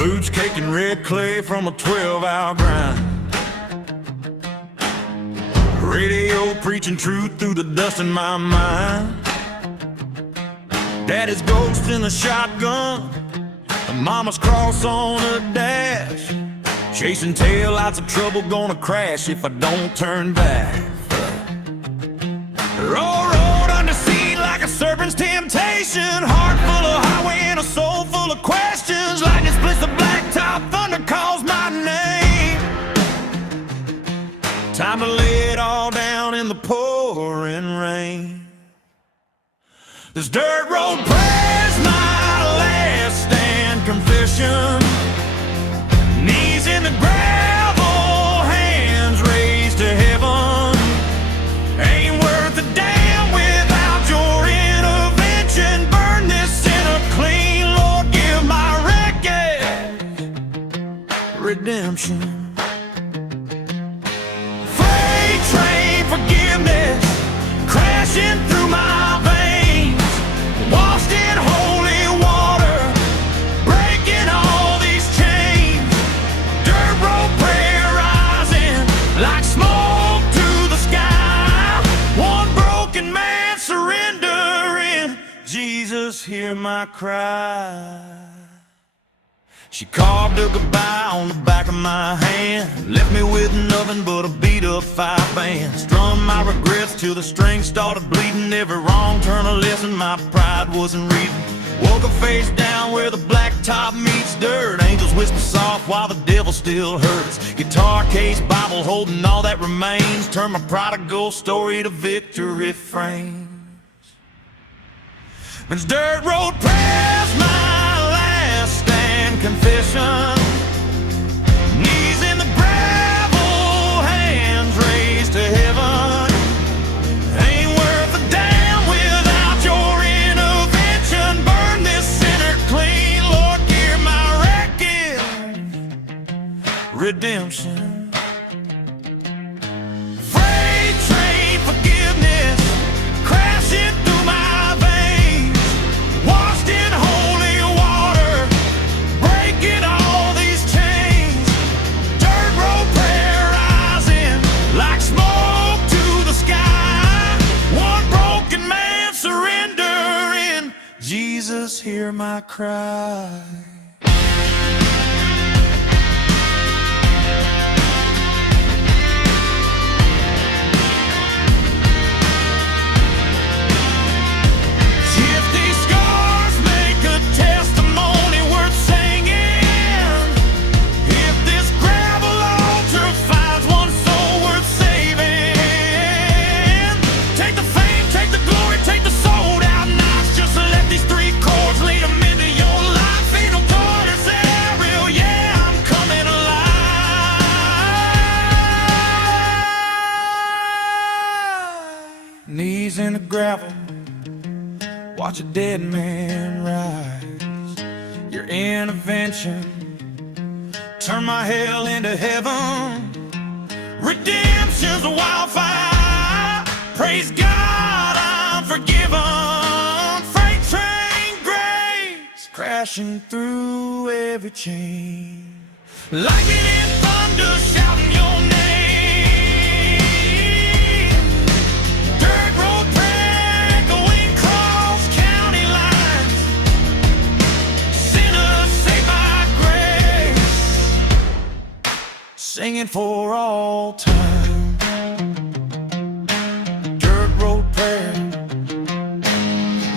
Boots caked in red clay from a 12-hour grind. Radio preaching truth through the dust in my mind. Daddy's ghost in a shotgun, and Mama's cross on a dash. Chasing taillights of trouble, gonna crash if I don't turn back. Road under sea like a serpent's temptation. Heart full of highway and a soul full of questions. Lightning splits the blacktop, thunder calls my name. Time to lay it all down in the pouring rain. This dirt road prayer's my last stand confession. Knees in the gravel, hands raised to heaven. Ain't worth a damn without your intervention. Burn this sinner clean, Lord, give my record redemption. Freight train forgiveness crashing through my veins. Washed in holy water, breaking all these chains. Dirt road prayer rising like smoke to the sky. One broken man surrendering. Jesus, hear my cry. She carved a goodbye on the back of my hand. Left me with nothing but a beat-up 5-band. Strummed my regrets till the strings started bleeding. Every wrong turn a lesson my pride wasn't reading. Woke her face down where the blacktop meets dirt. Angels whisper soft while the devil still hurts. Guitar case, Bible holding all that remains. Turn my prodigal story to victory frames. This dirt road prayer's my last stand confession. Knees in the gravel, hands raised to heaven. Ain't worth a damn without your intervention. Burn this sinner clean, Lord, hear my record redemption. Freight train forgiveness crashing through my veins. Washed in holy water, breaking all these chains. Dirt road prayer rising like smoke to the sky. One broken man surrendering. Jesus, hear my cry. If these scars make a testimony worth singing, if this gravel altar finds one soul worth saving, take the fame, take the glory, take the sold out nights. Just let these 3 chords lead them into your life. Ain't no daughters there, real, yeah, I'm coming alive. Knees in the gravel, watch a dead man rise. Your intervention turn my hell into heaven. Redemption's a wildfire. Praise God, I'm forgiven. Freight train grace crashing through every chain. Lightning and thunder shouting your name. Dirt road prayer going cross county lines. Sinners saved by grace, singing for all time. Dirt road prayer,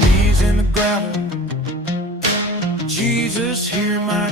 knees in the gravel. Jesus, hear my